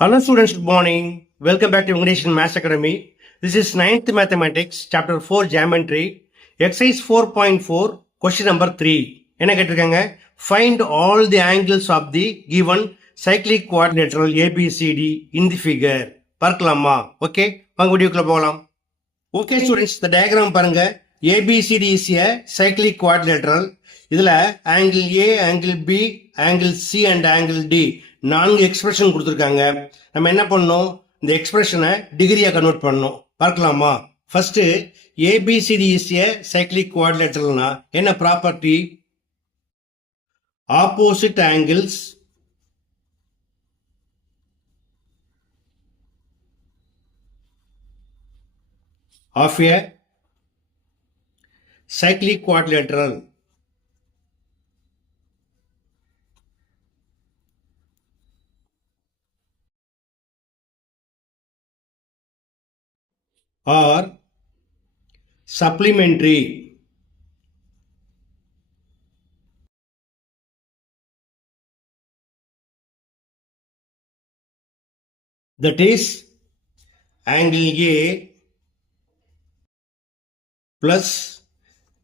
Hello students, good morning. Welcome back to English in Maths Academy. This is 9th Mathematics, Chapter 4 Geometry, Exercise 4.4, Question number 3. என்ன கேட்டிருக்காங்க? Find all the angles of the given cyclic quadrilateral ABCD in the figure. பார்க்கலாமா? ஓகே, வாங்க வீடியோக்குள்ள போகலாம். Okay students, இந்த டயக்ராம் பாருங்க. ABCD is a cyclic quadrilateral. இதுல angle A, angle B, angle C and angle D 4 எக்ஸ்பிரஷன் கொடுத்துருக்காங்க. நம்ம என்ன பண்ணணும்? இந்த எக்ஸ்பிரஷனை டிகிரியா கன்வெர்ட் பண்ணணும். பார்க்கலாமா? First ABCD is a cyclic quadrilateralனா என்ன property? Opposite angles of a cyclic quadrilateral are supplementary. That is angle A plus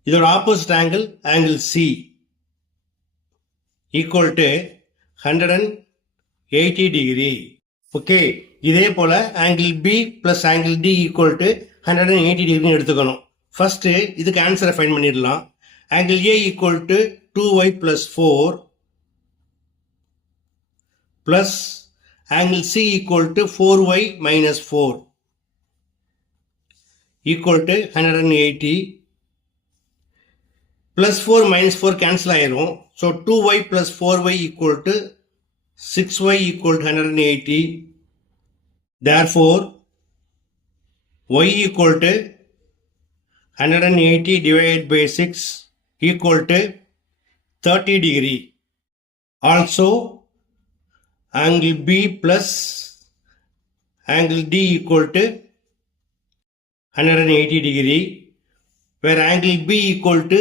இதோட opposite angle angle C equal to 180 degree. Okay, இதே போல angle B plus angle D equal to 180 டிகிரின்னு எடுத்துக்கணும். ஃபர்ஸ்ட் இதுக்கு ஆன்சரை ஃபைண்ட் பண்ணிடலாம். Angle A equal to 2y plus 4 plus angle C equal to 4y minus 4 equal to 180. plus 4 minus 4 cancel ஆயிரும். So 2y plus 4y equal to 6y equal to 180. Therefore, y equal to 180 divided by 6 equal to 30 degree. Also, angle B plus angle D equal to 180 degree, where angle B equal to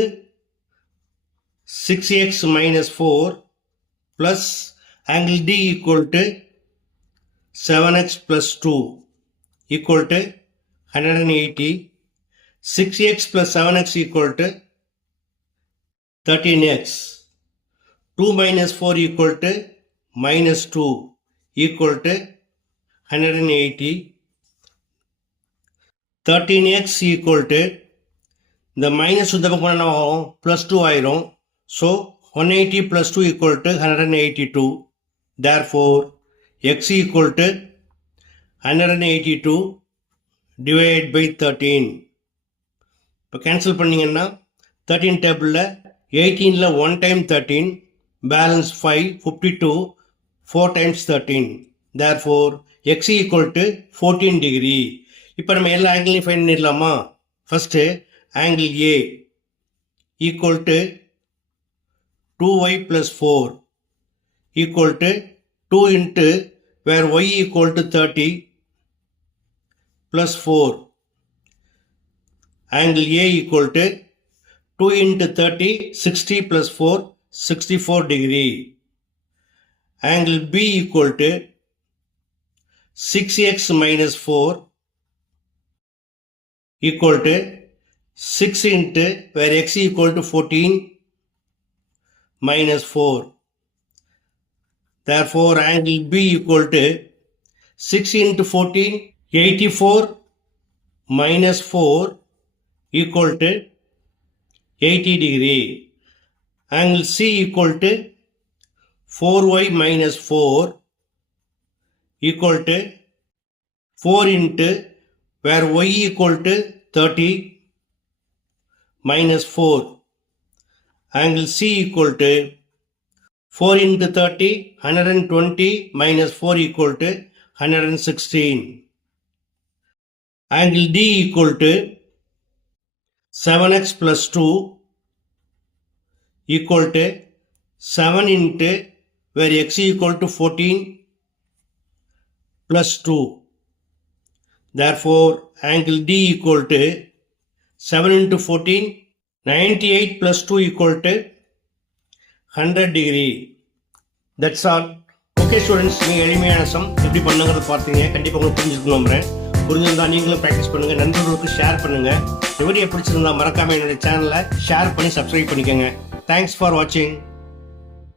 6x minus 4 plus angle D equal to 7x plus 2 equal to 180. 6x plus 7x equal to 13x. 2 minus 4 equal to minus 2 equal to 180. 13x equal to the minus இந்த பக்கம் என்ன ஆகும்? plus 2 ஆயிரும். So 180 plus 2 equal to 182. Therefore, x equal to 182 divided by 13. இப்போ கேன்சல் பண்ணிங்கன்னா 13 டேபிளில் 18ல் 1 time 13, balance 5, 52, 4 times 13. Therefore, x equal to 14 degree. இப்போ நம்ம எல்லா ஆங்கிளையும் ஃபைண்ட் பண்ணிடலாமா? First angle A equal to 2y plus 4 equal to 2 into where y equal to 30 plus 4. Angle A equal to 2 into 30, 60 plus 4, 64 degree. Angle B equal to 6x minus 4 equal to 6 into where x equal to 14 minus 4. Therefore, angle B equal to 6 into 14, 84 minus 4 equal to 80 degree. Angle C equal to 4y minus 4 equal to 4 into where y equal to 30 minus 4. Angle C equal to 4 into 30, 120 minus 4 equal to 116. Angle D equal to 7x plus 2 equal to 7 into where x equal to 14 plus 2. Therefore, angle D equal to 7 into 14, 98 plus 2 equal to 100 degree. That's all. Okay students, நீங்கள் எளிமையான சம் எப்படி பண்ணுங்கிறத பார்த்தீங்க. கண்டிப்பாக உங்களுக்கு புரிஞ்சுக்கணும் நம்புறேன். புரிஞ்சிருந்தா நீங்களும் ப்ராக்டிஸ் பண்ணுங்கள், நண்பர்களுக்கு ஷேர் பண்ணுங்கள். இந்த வீடியோ பிடிச்சிருந்தா மறக்காமல் என்னுடைய சேனலை ஷேர் பண்ணி சப்ஸ்கிரைப் பண்ணிக்கோங்க. தேங்க்ஸ் ஃபார் வாட்சிங்.